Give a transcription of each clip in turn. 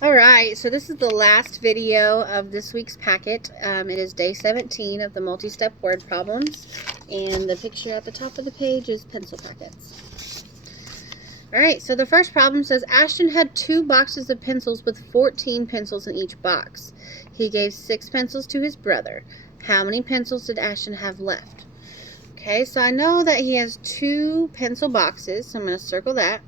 Alright, so this is the last video of this week's packet. It is day 17 of the multi-step word problems, and the picture at the top of the page is pencil packets. Alright, so the first problem says Ashton had 2 boxes of pencils with 14 pencils in each box. He gave 6 pencils to his brother. How many pencils did Ashton have left? Okay, so I know that he has 2 pencil boxes, so I'm going to circle that.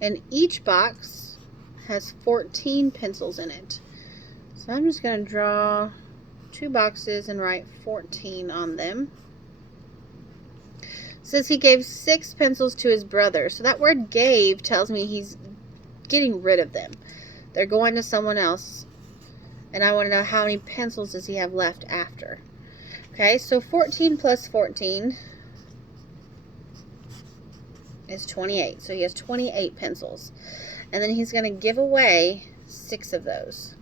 And each box has 14 pencils in it. So I'm just going to draw 2 boxes and write 14 on them. It says he gave 6 pencils to his brother. So that word gave tells me he's getting rid of them. They're going to someone else. And I want to know how many pencils does he have left after. Okay, so 14 plus 14 is 28. So he has 28 pencils. And then he's going to give away 6 of those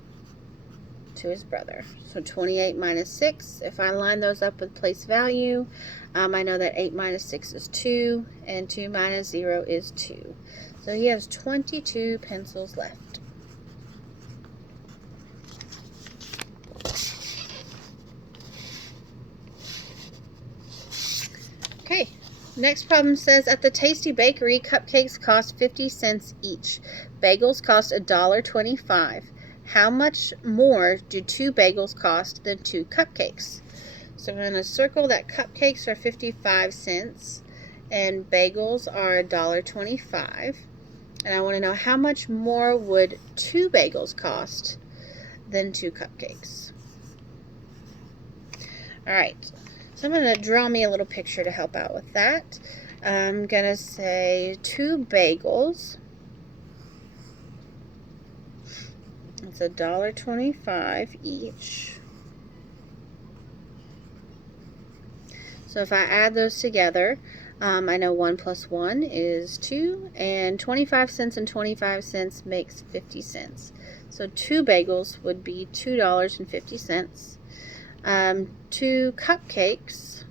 to his brother. So 28 minus 6, if I line those up with place value, I know that 8 minus 6 is 2, and 2 minus 0 is 2. So he has 22 pencils left. Okay. Next problem says, at the Tasty Bakery, cupcakes cost 50 cents each. Bagels cost $1.25. How much more do 2 bagels cost than 2 cupcakes? So I'm going to circle that cupcakes are 55 cents and bagels are $1.25. And I want to know how much more would 2 bagels cost than 2 cupcakes. Alright. So I'm going to draw me a little picture to help out with that. I'm going to say 2 bagels. It's $1.25 each. So if I add those together, I know 1 plus 1 is 2, and 25 cents and 25 cents makes 50 cents. So 2 bagels would be $2.50. 2 cupcakes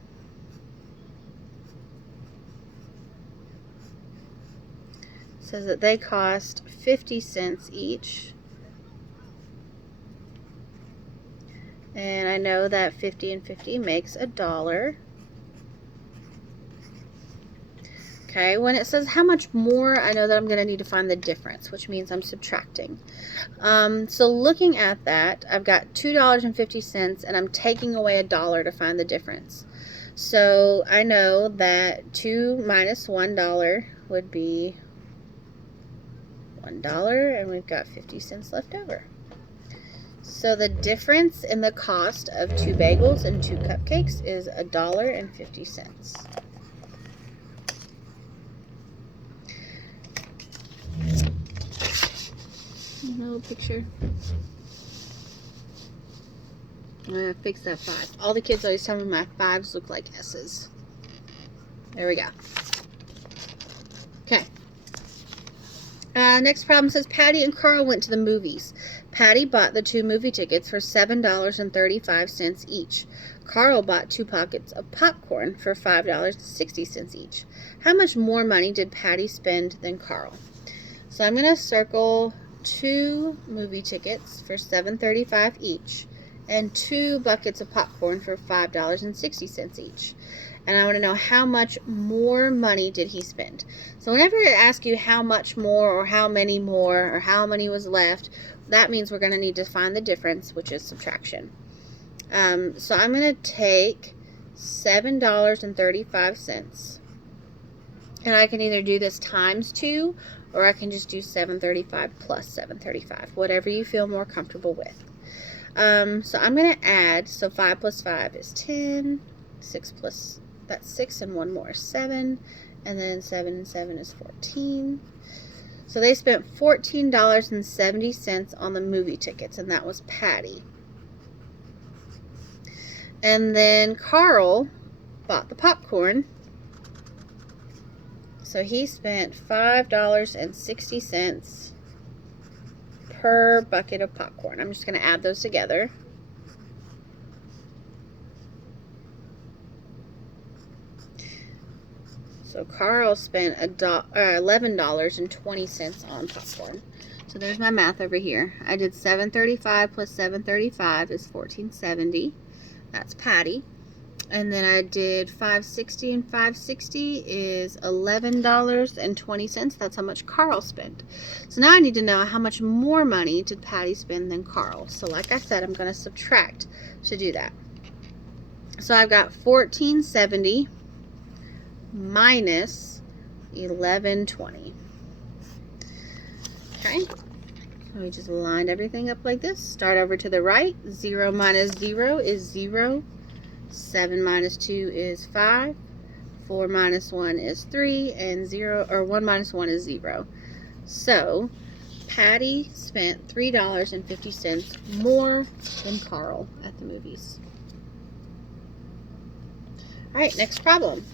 says that they cost 50 cents each, and I know that 50 and 50 makes $1. Okay, when it says how much more, I know that I'm going to need to find the difference, which means I'm subtracting. So looking at that, I've got $2.50 and I'm taking away $1 to find the difference. So I know that 2 minus $1 would be $1, and we've got 50 cents left over. So the difference in the cost of 2 bagels and 2 cupcakes is $1.50. No picture. I'm going to fix that 5. All the kids always tell me my 5s look like S's. There we go. Okay. Next problem says Patty and Carl went to the movies. Patty bought the 2 movie tickets for $7.35 each. Carl bought 2 pockets of popcorn for $5.60 each. How much more money did Patty spend than Carl? So I'm going to circle 2 movie tickets for $7.35 each and 2 buckets of popcorn for $5.60 each. And I want to know how much more money did he spend. So whenever I ask you how much more or how many more or how many was left, that means we're going to need to find the difference, which is subtraction. So I'm going to take $7.35, and I can either do this times 2 or I can just do $7.35 plus $7.35, whatever you feel more comfortable with. So I'm going to add, so 5 plus 5 is 10, 6 plus, that's 6 and 1 more is 7, and then 7 and 7 is 14. So they spent $14.70 on the movie tickets, and that was Patty. And then Carl bought the popcorn. So he spent $5.60 per bucket of popcorn. I'm just going to add those together. So Carl spent $11.20 on popcorn. So there's my math over here. I did $7.35 plus $7.35 is $14.70. That's Patty. And then I did $5.60 and $5.60 is $11.20. That's how much Carl spent. So now I need to know how much more money did Patty spend than Carl. So like I said, I'm going to subtract to do that. So I've got $14.70 minus $11.20. Okay. So we just lined everything up like this. Start over to the right. 0 minus 0 is 0. 7 minus 2 is 5. 4 minus 1 is 3. And 1 minus 1 is 0. So Patty spent $3.50 more than Carl at the movies. Alright, next problem.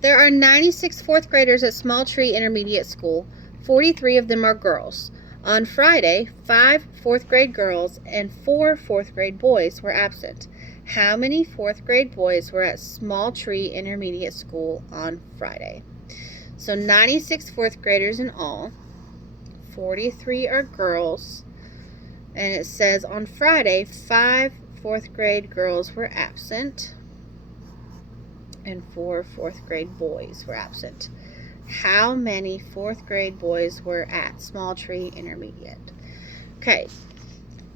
There are 96 fourth graders at Small Tree Intermediate School. 43 of them are girls. On Friday, 5 fourth grade girls and 4 fourth grade boys were absent. How many fourth grade boys were at Small Tree Intermediate School on Friday? So 96 fourth graders in all. 43 are girls. And it says on Friday, 5 fourth grade girls were absent and 4 fourth grade boys were absent. How many fourth grade boys were at Small Tree Intermediate? Okay,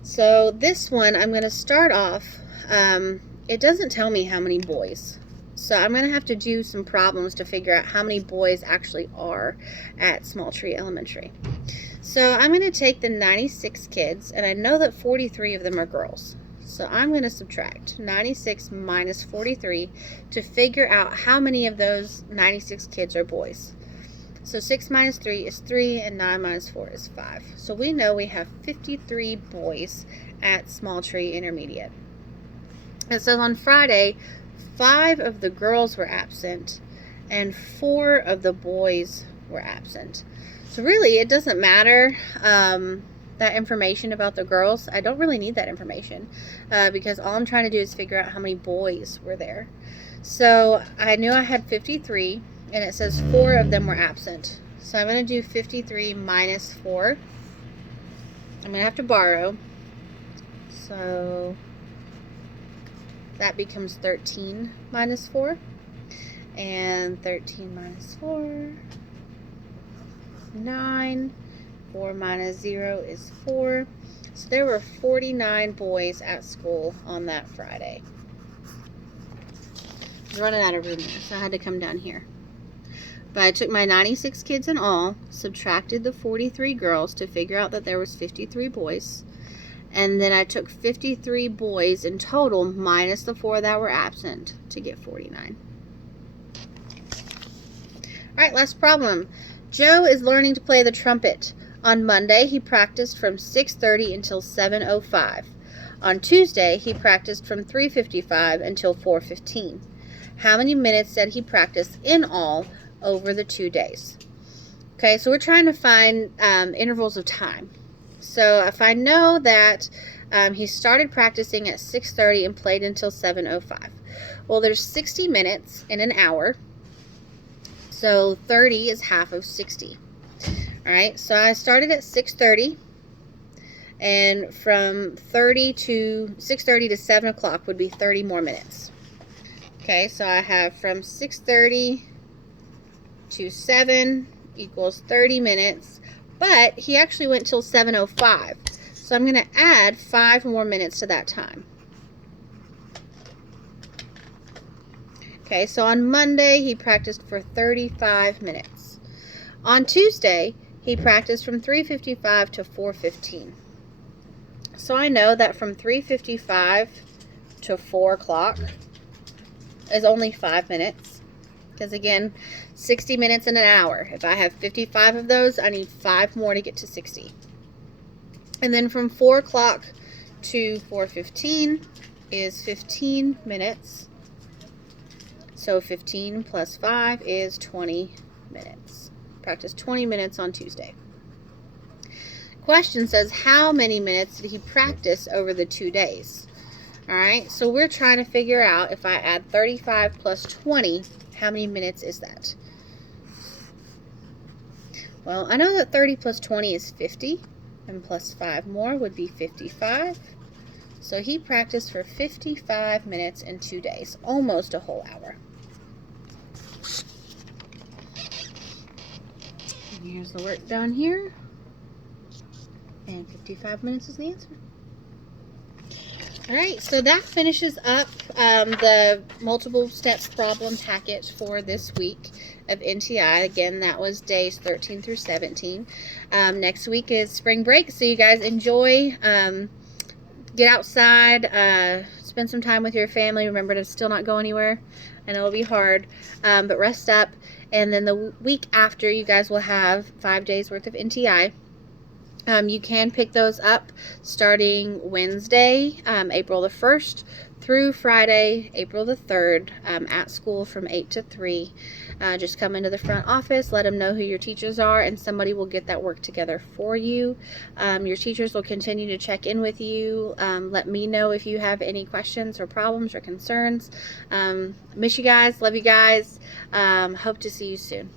so this one I'm going to start off. It doesn't tell me how many boys. So I'm going to have to do some problems to figure out how many boys actually are at Small Tree Elementary. So I'm going to take the 96 kids, and I know that 43 of them are girls. So I'm going to subtract 96 minus 43 to figure out how many of those 96 kids are boys. So 6 minus 3 is 3, and 9 minus 4 is 5. So we know we have 53 boys at Small Tree Intermediate. It says on Friday, 5 of the girls were absent, and 4 of the boys were absent. So really, it doesn't matter that information about the girls. I don't really need that information because all I'm trying to do is figure out how many boys were there. So I knew I had 53, and it says 4 of them were absent. So I'm going to do 53 minus 4. I'm going to have to borrow. So that becomes 13 minus 4. And 13 minus 4, 9. 4 minus 0 is 4. So there were 49 boys at school on that Friday. I was running out of room there, so I had to come down here. But I took my 96 kids in all, subtracted the 43 girls to figure out that there was 53 boys. And then I took 53 boys in total minus the 4 that were absent to get 49. Alright, last problem. Joe is learning to play the trumpet. On Monday, he practiced from 6:30 until 7:05. On Tuesday, he practiced from 3:55 until 4:15. How many minutes did he practice in all over the 2 days? Okay, so we're trying to find intervals of time. So if I know that he started practicing at 6:30 and played until 7:05. Well, there's 60 minutes in an hour. So 30 is half of 60. Alright, so I started at 6:30, and from 6:30 to 7 o'clock would be 30 more minutes. Okay, so I have from 6:30 to 7 equals 30 minutes, but he actually went till 7:05. So I'm going to add 5 more minutes to that time. Okay, so on Monday, he practiced for 35 minutes. On Tuesday, he practiced from 3:55 to 4:15. So I know that from 3:55 to 4 o'clock is only 5 minutes. Because again, 60 minutes in an hour. If I have 55 of those, I need 5 more to get to 60. And then from 4 o'clock to 4:15 is 15 minutes. So 15 plus 5 is 20 minutes. Practice 20 minutes on Tuesday. Question says, how many minutes did he practice over the 2 days? Alright, so we're trying to figure out if I add 35 plus 20, How many minutes is that? Well, I know that 30 plus 20 is 50, and plus 5 more would be 55. So he practiced for 55 minutes in 2 days, almost a whole hour. Here's the work down here, and 55 minutes is the answer. Alright, so that finishes up the multiple steps problem package for this week of NTI. Again, that was days 13 through 17. Next week is spring break, so you guys enjoy. Get outside, spend some time with your family. Remember to still not go anywhere. I know it'll be hard, but rest up. And then the week after, you guys will have 5 days worth of NTI. You can pick those up starting Wednesday, April the 1st, through Friday, April the 3rd, at school from 8 to 3. Just come into the front office, let them know who your teachers are, and somebody will get that work together for you. Your teachers will continue to check in with you. Let me know if you have any questions or problems or concerns. Miss you guys, love you guys. Hope to see you soon.